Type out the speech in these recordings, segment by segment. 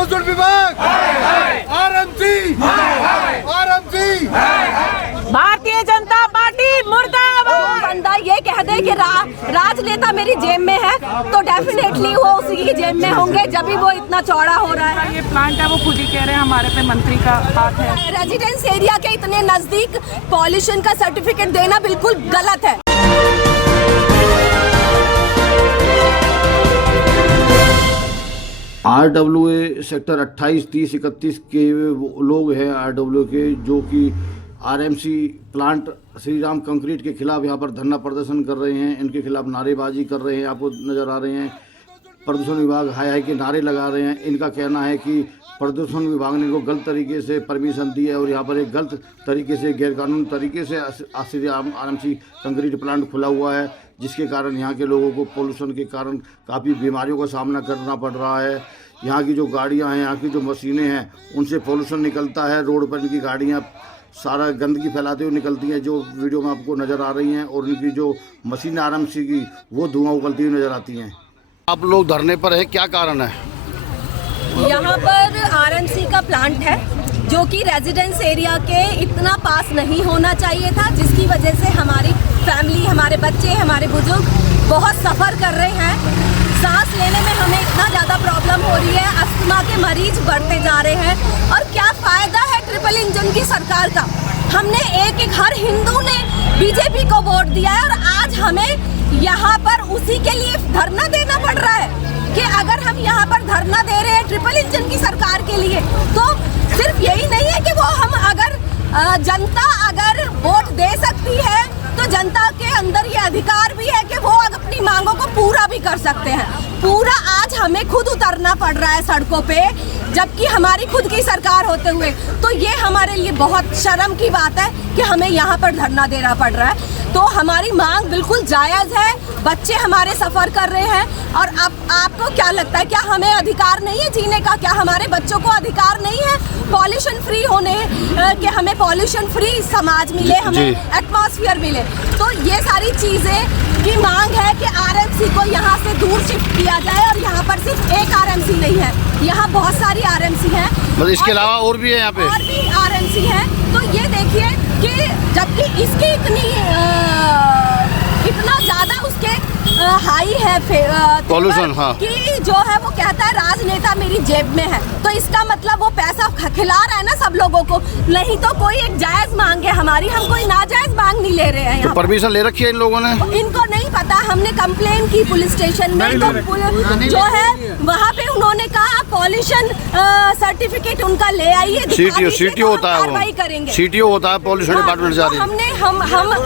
विभाग RMC Bharatiya Janata party मुर्दाबाद। बंदा ये कह दे कि राजनेता मेरी जेब में है तो डेफिनेटली वो उसी की जेब में होंगे जब भी वो इतना चौड़ा हो रहा है। ये प्लांट है वो खुद ही कह रहे हैं हमारे पे मंत्री का हाथ है। रेजिडेंस एरिया के इतने नजदीक पॉल्यूशन का सर्टिफिकेट देना बिल्कुल गलत है। RWA सेक्टर 28, 30, 31 के लोग हैं RWA के, जो कि RMC plant Shri Ram concrete के खिलाफ यहाँ पर धरना प्रदर्शन कर रहे हैं। इनके खिलाफ नारेबाजी कर रहे हैं, आपको नज़र आ रहे हैं। प्रदूषण विभाग हाय हाय के नारे लगा रहे हैं। इनका कहना है कि प्रदूषण विभाग ने इनको गलत तरीके से परमिशन दी है और यहाँ पर एक गलत तरीके से गैरकानूनी तरीके से Shri Ram RMC concrete plant खुला हुआ है, जिसके कारण यहाँ के लोगों को पोल्यूशन के कारण काफ़ी बीमारियों का सामना करना पड़ रहा है। यहाँ की जो गाड़ियाँ हैं, यहाँ की जो मशीनें हैं, उनसे पोल्यूशन निकलता है। रोड पर इनकी गाड़ियाँ सारा गंदगी फैलाते हुए निकलती हैं, जो वीडियो में आपको नज़र आ रही हैं। और इनकी जो मशीन RMC की वो धुआं उगलती हुई नज़र आती हैं। आप लोग धरने पर हैं, क्या कारण है? यहाँ पर RMC का प्लांट है जो कि रेजिडेंस एरिया के इतना पास नहीं होना चाहिए था, जिसकी वजह से हमारी फैमिली, हमारे बच्चे, हमारे बुजुर्ग बहुत सफ़र कर रहे हैं। सांस लेने में हमें इतना ज़्यादा प्रॉब्लम हो रही है, अस्थमा के मरीज बढ़ते जा रहे हैं। और क्या फ़ायदा है ट्रिपल इंजन की सरकार का? हमने एक हर हिंदू ने बीजेपी को वोट दिया है और आज हमें यहाँ पर उसी के लिए धरना देना पड़ रहा है कि अगर हम यहाँ पर धरना दे रहे हैं ट्रिपल इंजन की सरकार के लिए, तो सिर्फ यही नहीं है कि वो हम अगर जनता अगर वोट दे सकती है तो जनता के अंदर ये अधिकार भी है कि वो अपनी मांगों को पूरा भी कर सकते हैं। पूरा आज हमें खुद उतरना पड़ रहा है सड़कों पे, जबकि हमारी खुद की सरकार होते हुए। तो ये हमारे लिए बहुत शर्म की बात है कि हमें यहाँ पर धरना देना पड़ रहा है। तो हमारी मांग बिल्कुल जायज़ है, बच्चे हमारे सफ़र कर रहे हैं। और अब आपको क्या लगता है, क्या हमें अधिकार नहीं है जीने का? क्या हमारे बच्चों को अधिकार नहीं है पॉल्यूशन फ्री होने कि हमें पॉल्यूशन फ्री समाज मिले, हमें एटमॉस्फेयर मिले? तो ये सारी चीज़ें की मांग है कि RMC को यहाँ से दूर शिफ्ट किया जाए। और यहाँ पर सिर्फ एक RMC नहीं है, यहाँ बहुत सारी RMC हैं। मतलब इसके अलावा और भी है यहाँ पे? और भी RMC है। तो ये देखिए कि जबकि इसकी इतना ज़्यादा उसके हाई है पॉल्यूशन, हाँ, कि जो है वो कहता है राजनेता मेरी जेब में है। तो इसका मतलब वो पैसा खिला रहा है ना सब लोगों को। नहीं तो कोई एक जायज मांग है हमारी, हम कोई नाजायज मांग नहीं ले रहे हैं। तो परमिशन ले रखी है इन लोगों ने? इनको नहीं पता, हमने कंप्लेन की पुलिस स्टेशन में, तो जो है वहाँ पे उन्होंने कहा पॉल्यूशन सर्टिफिकेट उनका ले आइए, CTO होता है, कार्रवाई करेंगे। CTO होता है, पॉल्यूशन डिपार्टमेंट जा रही है। हम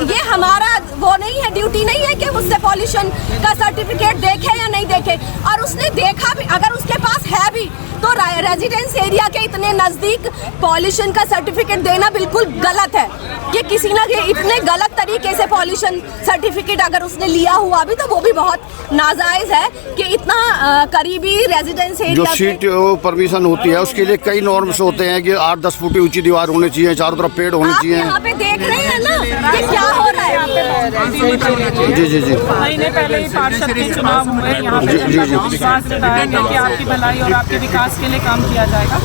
ये हमारा वो नहीं है, ड्यूटी नहीं है कि उससे पॉल्यूशन का सर्टिफिकेट देखे या नहीं देखे। और उसने देखा भी, अगर उसके पास है भी, तो रेजिडेंस एरिया के इतने नजदीक पॉल्यूशन का सर्टिफिकेट देना बिल्कुल गलत है। कि किसी ना इतने गलत तरीके से पॉल्यूशन सर्टिफिकेट अगर उसने लिया हुआ भी, तो वो भी बहुत नाजायज है कि इतना करीबी रेजिडेंस एरिया जो CTO परमिशन होती है उसके लिए कई नॉर्म्स होते हैं कि 8-10 फुट ऊंची दीवार होनी चाहिए, चारों तरफ पेड़ होने चाहिए। यहाँ पे देख रहे हैं ना कि क्या हो रहा है। जी महीने पहले ही पार्षद के चुनाव हुए यहाँ पे, विश्वास जताया गया कि आपकी भलाई और आपके विकास के लिए काम किया जाएगा।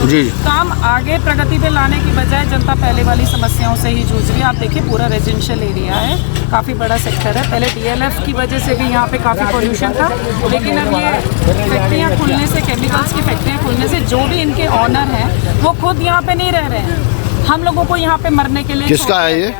काम आगे प्रगति पे लाने की बजाय जनता पहले वाली समस्याओं से ही जूझ रही है। आप देखिए पूरा रेजिडेंशियल एरिया है, काफ़ी बड़ा सेक्टर है। पहले DLF की वजह से भी यहाँ पे काफ़ी पोल्यूशन था, लेकिन अब ये फैक्ट्रियाँ खुलने से, केमिकल्स की फैक्ट्रियाँ खुलने से जो भी इनके ऑनर हैं वो खुद यहाँ पे नहीं रह रहे हैं। हम लोगों को यहाँ पे मरने के लिए। किसका है ये?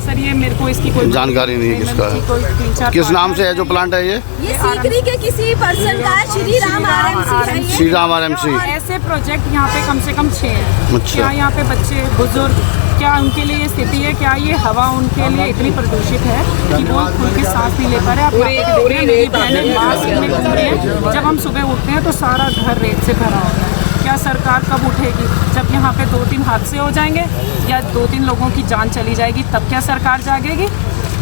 सर ये मेरे को इसकी कोई जानकारी नहीं है किसका है, किस नाम से है जो प्लांट है ये सीकरी के किसी पर्सन का है, श्री राम RMC है। श्री राम RMC। ऐसे प्रोजेक्ट यहाँ पे कम से कम 6 हैं। अच्छा। क्या यहाँ पे बच्चे, बुजुर्ग, क्या उनके लिए ये स्थिति है? क्या ये हवा उनके लिए इतनी प्रदूषित है कि वो खुल के सांस नहीं ले पा रहे? आप मेरी बहनें मास्क में घूम रही है। जब हम सुबह उठते हैं तो सारा घर रेत से भरा होता है। क्या सरकार कब उठेगी? जब यहाँ पे 2-3 हादसे हो जाएंगे या 2-3 लोगों की जान चली जाएगी, तब क्या सरकार जागेगी?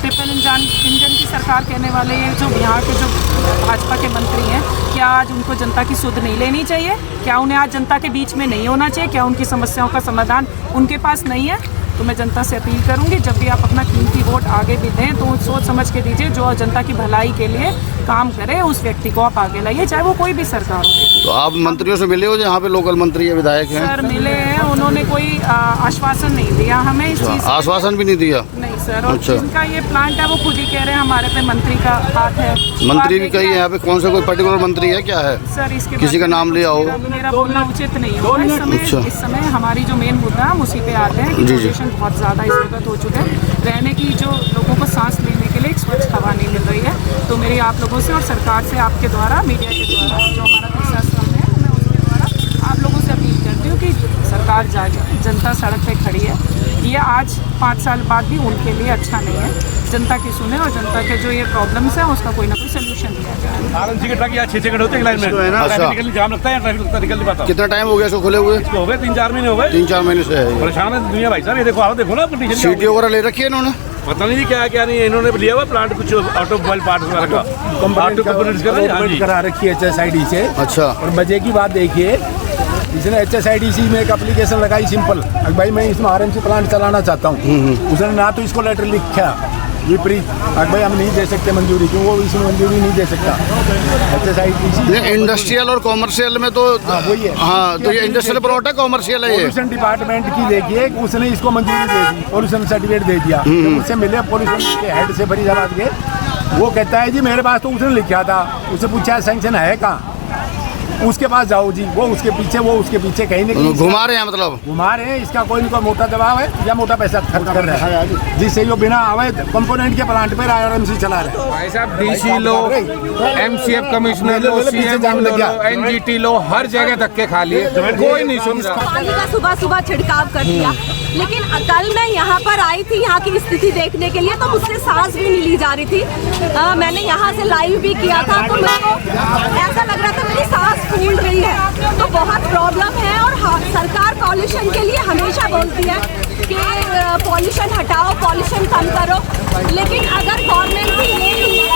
ट्रिपल इंजन की सरकार कहने वाले ये जो यहाँ के जो भाजपा के मंत्री हैं, क्या आज उनको जनता की सुध नहीं लेनी चाहिए? क्या उन्हें आज जनता के बीच में नहीं होना चाहिए? क्या उनकी समस्याओं का समाधान उनके पास नहीं है? तो मैं जनता से अपील करूंगी, जब भी आप अपना कीमती वोट आगे भी दें तो सोच समझ के दीजिए, जो जनता की भलाई के लिए काम करे उस व्यक्ति को आप आगे लाइए, चाहे वो कोई भी सरकार हो। तो आप मंत्रियों से मिले हो, यहाँ पे लोकल मंत्री या विधायक हैं? सर मिले हैं, उन्होंने कोई आश्वासन नहीं दिया हमें इस चीज़। आश्वासन भी नहीं दिया? नहीं सर। और जिनका ये प्लांट है वो खुद ही कह रहे हैं हमारे पे मंत्री का हाथ है। मंत्री भी कही है यहाँ पे, कौन सा कोई पर्टिकुलर मंत्री है क्या है? सर इसके किसी का नाम लिया हो? मेरा बोलना उचित नहीं होगा इस समय हमारी जो मेन मुद्दा हम उसी पे आते हैं कि पोल्यूशन बहुत ज़्यादा इस वक्त हो चुका है, रहने की जो लोगों को सांस लेने के लिए एक स्वच्छ हवा नहीं मिल रही है। तो मेरी आप लोगों से और सरकार से, आपके द्वारा, मीडिया के द्वारा, जो हमारा प्रशासन है, मैं उसके द्वारा आप लोगों से अपील करती हूँ कि सरकार जागे, जनता सड़क पे खड़ी है, ये आज 5 साल बाद भी उनके लिए अच्छा नहीं है। जनता की सुने और जनता के जो ये प्रॉब्लम्स हैं उसका कोई ना कोई सोल्यूशन दिया जाए। आरएमसी के ट्रक यहाँ 6 घंटे होते हैं लाइन में, ट्रैफिक जाम लगता है, ट्रैफिक लगता निकल नहीं पाता। कितना टाइम हो गया इसको खुले हुए? हो गए 3-4 महीने हो गए। 3-4 महीने से है। परेशान है दुनिया भाई साहब, ये देखो, आप देखो ना कंडीशन। सीटी वगैरह ले रखी है इन्होंने? पता नहीं क्या नहीं, इन्होंने लिया हुआ प्लांट कुछ ऑटोमोबाइल पार्ट्स वगैरह का कंपोनेंट्स करा रखी है HSID से। अच्छा। और मजे की बात देखिए, इसने HSIDC में एक एप्लीकेशन लगाई सिंपल, भाई मैं इसमें RMC प्लांट चलाना चाहता हूँ। उसने ना तो इसको लेटर लिखा विपरीत, भाई हम नहीं दे सकते मंजूरी, क्यों वो इसमें मंजूरी नहीं दे सकता। HSIDC इंडस्ट्रियल और कॉमर्शियल में तो वही है। हाँ, तो ये इंडस्ट्रियल प्लॉट है, कॉमर्शियल है ये। पोल्यूशन डिपार्टमेंट की देखिए, उसने इसको मंजूरी दे दी, पोल्यूशन सर्टिफिकेट दे दिया। उससे मिले पोल्यूशन के हेड से फरीदाबाद के, वो कहता है जी मेरे पास तो उसने लिखा था, उससे पूछा सैंक्शन है कहाँ, उसके पास जाओ जी, वो उसके पीछे कहीं नहीं घुमा रहे हैं, मतलब घुमा रहे हैं। इसका कोई न कोई मोटा दबाव है या मोटा पैसा खर्च कर रहा है, जिससे वो बिना अवैध कंपोनेंट के प्लांट पर RMC चला रहे हैं। भाई साहब DC लो, MCF कमिश्नर लो, CM लो, NGT लो, हर जगह धक्के खा लिए, कोई नहीं सुन रहा। पानी का सुबह छिड़काव कर दिया, लेकिन कल मैं यहाँ पर आई थी यहाँ की स्थिति देखने के लिए, तो मुझसे सांस भी नहीं ली जा रही थी। मैंने यहाँ से लाइव भी किया था, तो मेरे को ऐसा लग रहा था मेरी सांस फूल रही है। तो बहुत प्रॉब्लम है, और सरकार पॉल्यूशन के लिए हमेशा बोलती है कि पॉल्यूशन हटाओ, पॉल्यूशन कम करो, लेकिन अगर गवर्नमेंट भी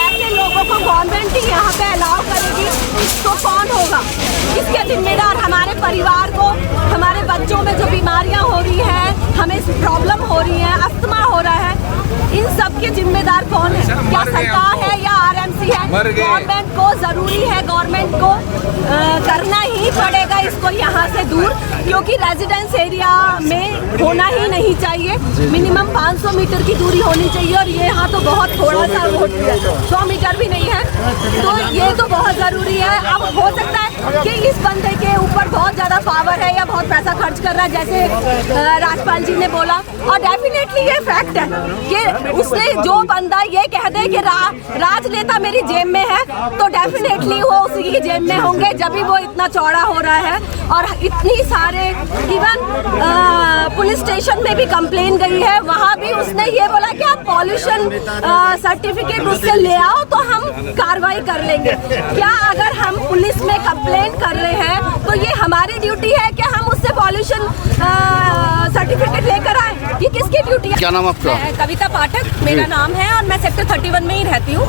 ऐसे लोगों को गवर्नमेंट ही यहाँ पे अलाउ करेगी तो कौन होगा इसके जिम्मेदार? हमारे परिवार को, हमारे बच्चों में जो बीमारियाँ हो रही हैं, हमें प्रॉब्लम हो रही है, अस्थमा हो रहा है, इन सब के जिम्मेदार कौन है? क्या सरकार है या RMC है? गवर्नमेंट को जरूरी है, गवर्नमेंट को करना ही पड़ेगा इसको यहाँ से दूर, क्योंकि रेजिडेंस एरिया में होना ही नहीं चाहिए। मिनिमम 500 मीटर की दूरी होनी चाहिए, और ये यहाँ तो बहुत थोड़ा सा 100 मीटर भी नहीं है, तो ये तो बहुत ज़रूरी है। अब हो सकता है कि इस बंदे के ऊपर बहुत ज़्यादा पावर है या बहुत पैसा खर्च कर रहा है, जैसे राजपाल जी ने बोला, और डेफिनेटली ये फैक्ट है कि उसने जो बंदा ये कह दे कि राजनेता मेरी जेब में है, तो डेफिनेटली वो उसी की जेब में होंगे, जब भी वो इतना चौड़ा हो रहा है। और इतनी सारे इवन पुलिस स्टेशन में भी कंप्लेन गई है, वहाँ भी उसने ये बोला कि आप पॉल्यूशन सर्टिफिकेट उससे ले आओ तो हम कार्रवाई कर लेंगे। क्या अगर हम पुलिस में कंप्लेन कर रहे हैं तो ये हमारी ड्यूटी है कि हम उससे पॉल्यूशन सर्टिफिकेट लेकर आए? ये किसकी ड्यूटी है? क्या नाम आपका? कविता पाठक मेरा नाम है, और मैं सेक्टर 31 में ही रहती हूँ।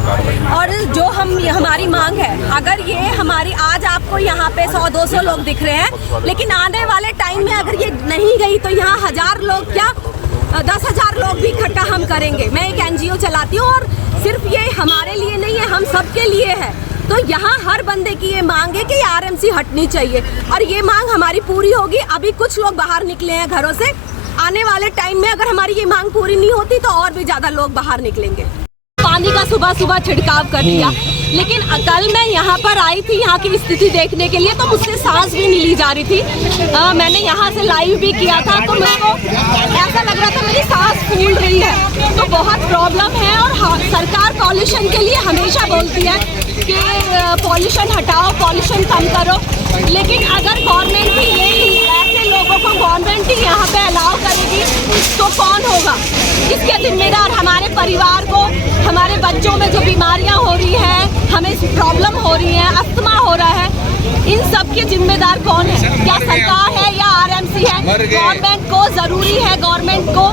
और जो हमारी मांग है, अगर ये हमारी आज आपको यहाँ पे 100-200 लोग दिख रहे हैं, लेकिन आने वाले टाइम में अगर ये नहीं गई तो यहाँ 1000 लोग क्या 10,000 लोग भी इकट्ठा हम करेंगे। मैं एक NGO चलाती हूँ, और सिर्फ ये हमारे लिए नहीं है, हम सबके लिए है। तो यहाँ हर बंदे की ये मांग है कि RMC हटनी चाहिए, और ये मांग हमारी पूरी होगी। अभी कुछ लोग बाहर निकले हैं घरों से, आने वाले टाइम में अगर हमारी ये मांग पूरी नहीं होती तो और भी ज्यादा लोग बाहर निकलेंगे। पानी का सुबह छिड़काव कर दिया, लेकिन कल मैं यहाँ पर आई थी यहाँ की स्थिति देखने के लिए, तो मुझसे सांस भी नहीं ली जा रही थी। मैंने यहाँ से लाइव भी किया था, तो मेरे को ऐसा लग रहा था मेरी सांस फूल रही है। तो बहुत प्रॉब्लम है, और सरकार पॉल्यूशन के लिए हमेशा बोलती है कि पॉल्यूशन हटाओ, पॉल्यूशन कम करो, लेकिन अगर गवर्नमेंट भी ऐसे लोगों को गवर्नमेंट ही यहाँ पे अलाउ करेगी तो कौन होगा इसके जिम्मेदार? हमारे परिवार को, हमारे बच्चों में जो बीमारियाँ हो रही हैं, हमें प्रॉब्लम हो रही है, अस्थमा हो रहा है, इन सब के जिम्मेदार कौन है? क्या सरकार है या RMC है? गवर्नमेंट को ज़रूरी है, गवर्नमेंट को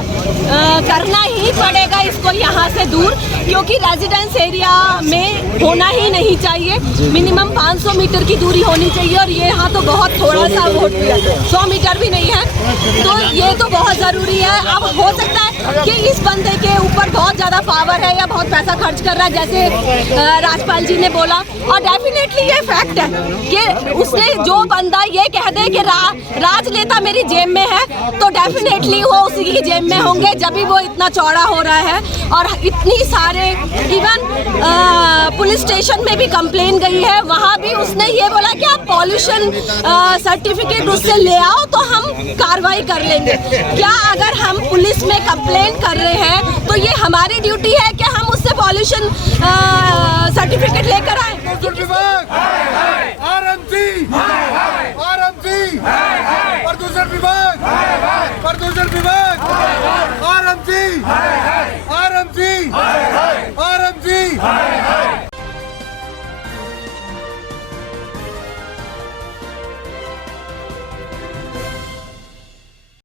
करना ही पड़ेगा इसको यहाँ से दूर, क्योंकि रेजिडेंस एरिया में होना ही नहीं चाहिए। मिनिमम 500 मीटर की दूरी होनी चाहिए और ये यहाँ तो बहुत थोड़ा सा वोट 100 मीटर भी नहीं है, तो ये तो बहुत ज़रूरी है। अब हो सकता है कि इस बंदे के ऊपर बहुत ज़्यादा पावर है या बहुत पैसा खर्च कर रहा है, जैसे राजपाल जी ने बोला, और डेफिनेटली ये फैक्ट है कि उसने जो बंदा ये कह दे कि राजनेता मेरी जेब में है, तो डेफिनेटली वो उसी की जेब में होंगे जब भी वो इतना चौड़ा हो रहा है। और इतनी सारे इवन पुलिस स्टेशन में भी कंप्लेन गई है, वहाँ भी उसने ये बोला कि आप पॉल्यूशन सर्टिफिकेट उससे ले आओ तो हम कार्रवाई कर लेंगे। क्या अगर हम पुलिस में कंप्लेन कर रहे हैं तो ये हमारी ड्यूटी है कि हम उससे पॉल्यूशन सर्टिफिकेट लेकर आए?